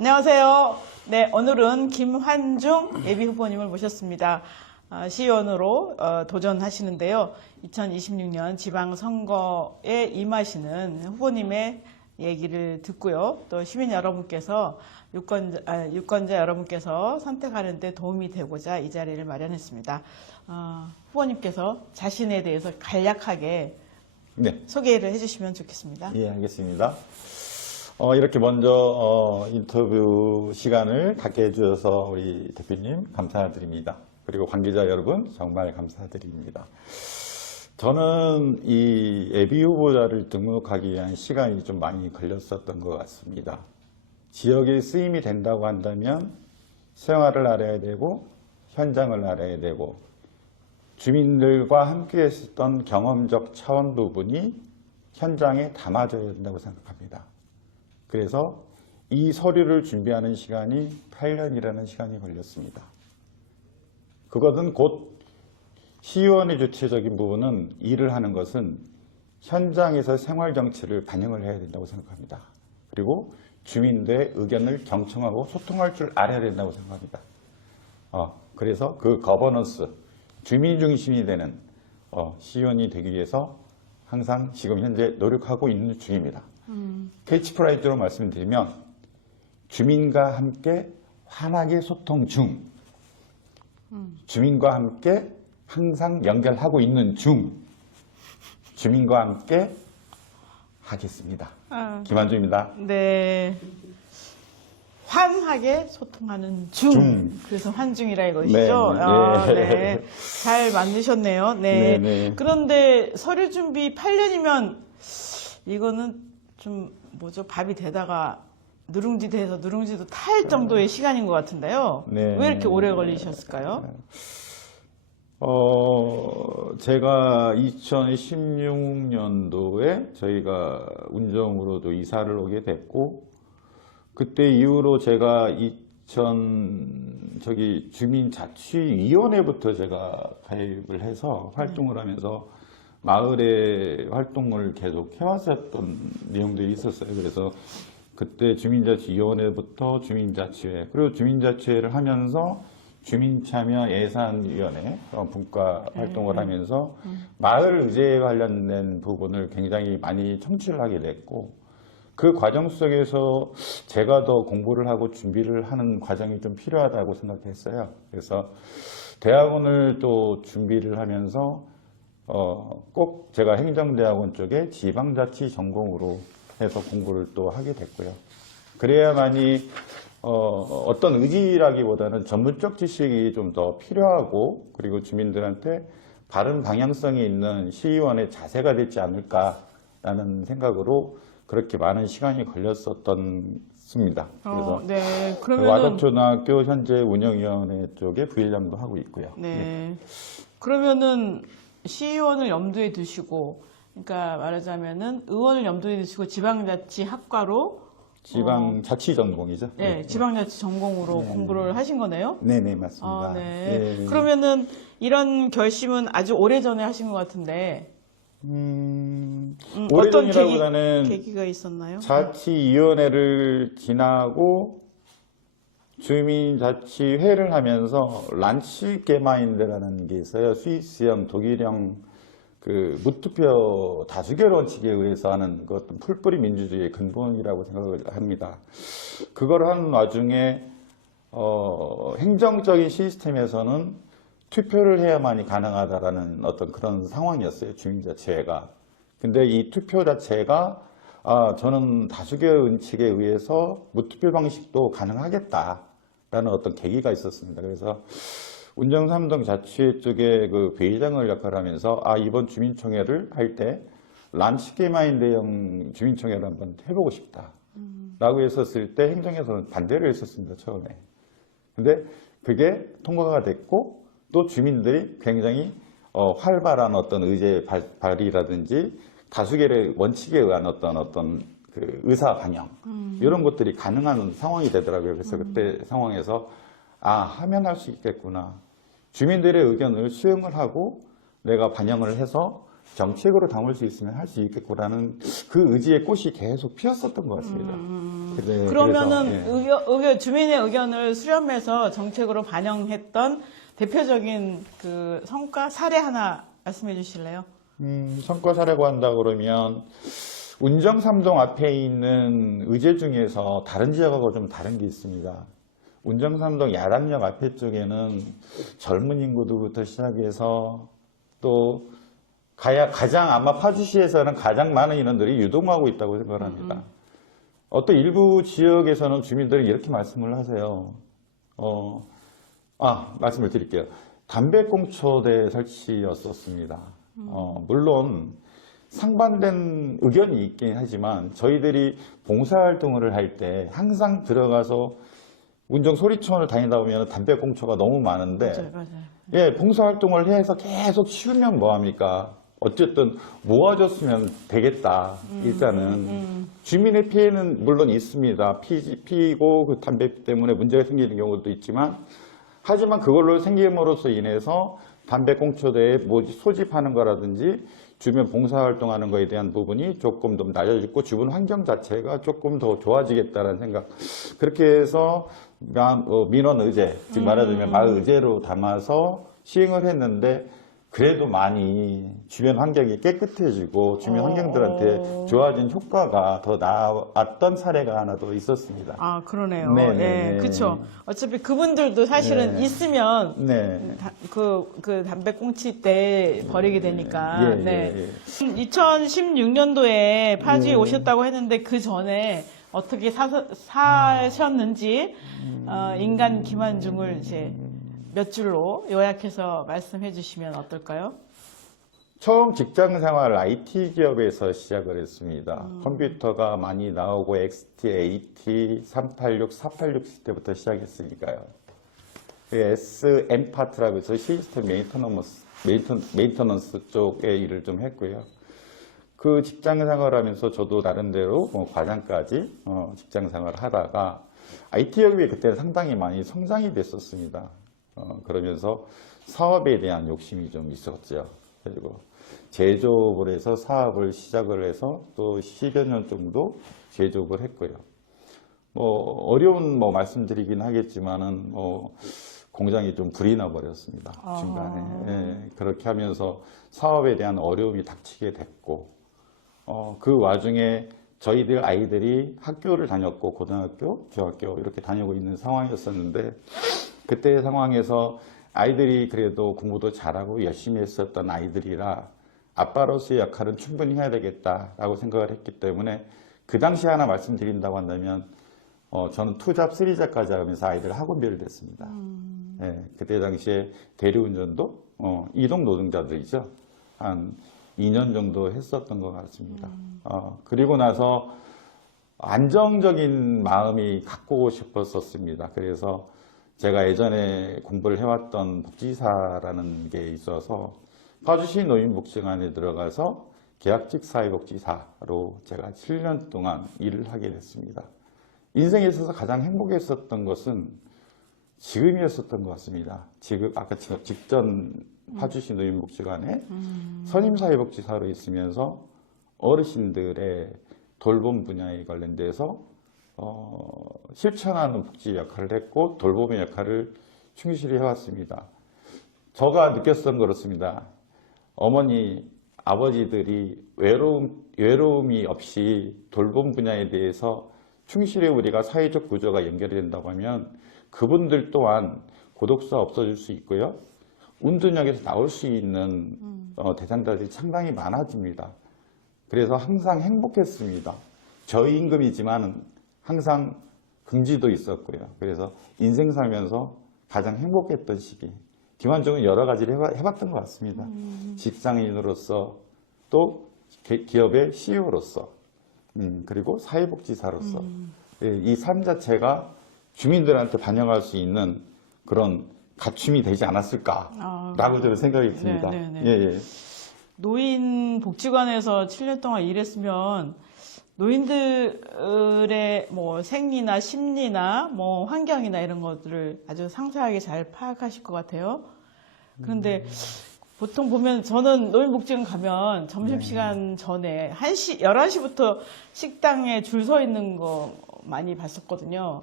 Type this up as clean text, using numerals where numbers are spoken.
안녕하세요. 네, 오늘은 김환중 예비후보님을 모셨습니다. 시의원으로 도전하시는데요. 2026년 지방선거에 임하시는 후보님의 얘기를 듣고요. 또 시민 여러분께서 유권자 여러분께서 선택하는 데 도움이 되고자 이 자리를 마련했습니다. 후보님께서 자신에 대해서 간략하게 소개를 해주시면 좋겠습니다. 예, 알겠습니다. 이렇게 먼저 인터뷰 시간을 갖게 해주셔서 우리 대표님 감사드립니다. 그리고 관계자 여러분 정말 감사드립니다. 저는 이 예비 후보자를 등록하기 위한 시간이 좀 많이 걸렸었던 것 같습니다. 지역에 쓰임이 된다고 한다면 생활을 알아야 되고 현장을 알아야 되고 주민들과 함께 했었던 경험적 차원 부분이 현장에 담아져야 된다고 생각합니다. 그래서 이 서류를 준비하는 시간이 8년이라는 시간이 걸렸습니다. 그것은 곧 시의원의 주체적인 부분은 일을 하는 것은 현장에서 생활정치를 반영을 해야 된다고 생각합니다. 그리고 주민들의 의견을 경청하고 소통할 줄 알아야 된다고 생각합니다. 그래서 그 거버넌스, 주민 중심이 되는 시의원이 되기 위해서 항상 지금 현재 노력하고 있는 중입니다. 캐치프라이즈로 말씀드리면 주민과 함께 환하게 소통 중, 주민과 함께 항상 연결하고 있는 중, 주민과 함께 하겠습니다. 김환중입니다. 네. 환하게 소통하는 중. 그래서 환중이라 이것이죠. 네. 네. 잘 만드셨네요. 네. 네. 그런데 서류 준비 8년이면 이거는 좀 밥이 되다가 누룽지 돼서 누룽지도 탈 정도의 시간인 것 같은데요. 네. 왜 이렇게 오래 걸리셨을까요? 제가 2016년도에 저희가 운정으로도 이사를 오게 됐고, 그때 이후로 제가 주민자치위원회부터 제가 가입을 해서 활동을 하면서 마을의 활동을 계속 해왔었던 내용들이 있었어요. 그래서 그때 주민자치위원회부터 주민자치회, 그리고 주민자치회를 하면서 주민참여예산위원회 분과 활동을 하면서 마을 의제에 관련된 부분을 굉장히 많이 청취를 하게 됐고, 그 과정 속에서 제가 더 공부를 하고 준비를 하는 과정이 좀 필요하다고 생각했어요. 그래서 대학원을 또 준비를 하면서 꼭 제가 행정대학원 쪽에 지방자치 전공으로 해서 공부를 또 하게 됐고요. 그래야만이 어떤 의지라기보다는 전문적 지식이 좀 더 필요하고, 그리고 주민들한테 바른 방향성이 있는 시의원의 자세가 되지 않을까라는 생각으로 그렇게 많은 시간이 걸렸었습니다. 그래서 네. 와덕초등학교 현재 운영위원회 쪽에 부회장도 하고 있고요. 네. 그러면은 시의원을 염두에 두시고, 그러니까 말하자면은 의원을 염두에 두시고 지방자치학과로 지방자치 전공이죠. 네, 지방자치 전공으로 공부를 하신 거네요. 네네, 맞습니다. 네. 예. 그러면은 이런 결심은 아주 오래 전에 하신 것 같은데 어떤 오래전이라기보다는 계기가 있었나요? 자치위원회를 지나고 주민자치회를 하면서 란치게마인드라는 게 있어요. 스위스형, 독일형 무투표 다수결 원칙에 의해서 하는 그 어떤 풀뿌리 민주주의의 근본이라고 생각을 합니다. 그걸 하는 와중에 행정적인 시스템에서는 투표를 해야만이 가능하다라는 어떤 그런 상황이었어요. 주민자치회가. 근데 이 투표 자체가 저는 다수결 원칙에 의해서 무투표 방식도 가능하겠다라는 어떤 계기가 있었습니다. 그래서 운정 3동 자치회 쪽에 그 회의장을 역할하면서 이번 주민총회를 할 때 란치게마인드형 주민총회를 한번 해보고 싶다 라고 했었을 때 행정에서는 반대를 했었습니다, 처음에. 근데 그게 통과가 됐고, 또 주민들이 굉장히 활발한 어떤 의제 발의라든지 다수결의 원칙에 의한 어떤 그 의사 반영 이런 것들이 가능한 상황이 되더라고요. 그래서 그때 상황에서 하면 할 수 있겠구나. 주민들의 의견을 수용을 하고 내가 반영을 해서 정책으로 담을 수 있으면 할 수 있겠구라는 그 의지의 꽃이 계속 피었었던 것 같습니다. 네, 그러면은 그래서, 예. 주민의 의견을 수렴해서 정책으로 반영했던 대표적인 그 성과 사례 하나 말씀해 주실래요? 성과 사례고 한다 그러면 운정 3동 앞에 있는 의제 중에서 다른 지역하고 좀 다른 게 있습니다. 운정 3동 야담역 앞에 쪽에는 젊은 인구들부터 시작해서 또 가장 아마 파주시에서는 가장 많은 인원들이 유동하고 있다고 생각을 합니다. 어떤 일부 지역에서는 주민들이 이렇게 말씀을 하세요. 말씀을 드릴게요. 담배꽁초대 설치였었습니다. 물론 상반된 의견이 있긴 하지만 저희들이 봉사활동을 할 때 항상 들어가서 운정 소리촌을 다니다 보면 담배꽁초가 너무 많은데 맞아요. 예, 봉사활동을 해서 계속 치우면 뭐합니까? 어쨌든 모아줬으면 되겠다. 일단은 주민의 피해는 물론 있습니다. 피고 그 담배 때문에 문제가 생기는 경우도 있지만 하지만 그걸로 생김으로써 인해서 담배꽁초대에 소집하는 거라든지 주변 봉사활동하는 거에 대한 부분이 조금 더 낮아지고 주변 환경 자체가 조금 더 좋아지겠다는 생각. 그렇게 해서 민원 의제, 즉 말하자면 마을 의제로 담아서 시행을 했는데 그래도 많이 주변 환경이 깨끗해지고 주변 환경들한테 좋아진 효과가 더 나왔던 사례가 하나 더 있었습니다. 아, 그러네요. 네네네. 네, 그렇죠. 어차피 그분들도 사실은 네. 있으면 네. 그 담배꽁치 때 버리게 되니까. 예, 네. 예, 예. 2016년도에 파주에 오셨다고 했는데 그 전에 어떻게 사셨는지 인간 김한중을 이제 몇 줄로 요약해서 말씀해 주시면 어떨까요? 처음 직장 생활을 IT 기업에서 시작을 했습니다. 컴퓨터가 많이 나오고 XT, AT, 386, 486 시대부터 시작했으니까요. SM 파트라고 해서 시스템 메인터넌스 쪽의 일을 좀 했고요. 그 직장 생활을 하면서 저도 나름대로 과장까지 직장 생활을 하다가 IT 기업이 그때 상당히 많이 성장이 됐었습니다. 그러면서 사업에 대한 욕심이 좀 있었죠. 그리고 제조업을 해서 사업을 시작을 해서 또 10여 년 정도 제조업을 했고요. 어려운 말씀드리긴 하겠지만은 공장이 좀 불이 나 버렸습니다. 중간에. 예, 그렇게 하면서 사업에 대한 어려움이 닥치게 됐고, 그 와중에 저희들 아이들이 학교를 다녔고, 고등학교, 중학교 이렇게 다니고 있는 상황이었었는데, 그때 상황에서 아이들이 그래도 공부도 잘하고 열심히 했었던 아이들이라 아빠로서의 역할은 충분히 해야 되겠다라고 생각을 했기 때문에 그 당시 하나 말씀드린다고 한다면 저는 2잡, 3잡까지 하면서 아이들 학원비를 냈습니다. 네, 그때 당시에 대리운전도 이동 노동자들이죠. 한 2년 정도 했었던 것 같습니다. 그리고 나서 안정적인 마음이 갖고 싶었었습니다. 그래서 제가 예전에 공부를 해왔던 복지사라는 게 있어서 파주시 노인복지관에 들어가서 계약직 사회복지사로 제가 7년 동안 일을 하게 됐습니다. 인생에 있어서 가장 행복했었던 것은 지금이었었던 것 같습니다. 지금 아까 직전 파주시 노인복지관에 선임사회복지사로 있으면서 어르신들의 돌봄 분야에 관련돼서 실천하는 복지 역할을 했고 돌봄의 역할을 충실히 해왔습니다. 제가 느꼈던 그렇습니다. 어머니, 아버지들이 외로움이 없이 돌봄 분야에 대해서 충실히 우리가 사회적 구조가 연결이 된다고 하면 그분들 또한 고독사 없어질 수 있고요. 운둔역에서 나올 수 있는 대상자들이 상당히 많아집니다. 그래서 항상 행복했습니다. 저임금이지만 항상 긍지도 있었고요. 그래서 인생 살면서 가장 행복했던 시기. 김한중은 여러 가지를 해봤던 것 같습니다. 직장인으로서 또 기업의 CEO로서 그리고 사회복지사로서 이 삶 자체가 주민들한테 반영할 수 있는 그런 갖춤이 되지 않았을까라고 저는 생각이 듭니다. 예. 노인복지관에서 7년 동안 일했으면 노인들의 생리나 심리나 환경이나 이런 것들을 아주 상세하게 잘 파악하실 것 같아요. 그런데 보통 보면 저는 노인복지관 가면 점심시간 전에 11시부터 식당에 줄 서 있는 거 많이 봤었거든요.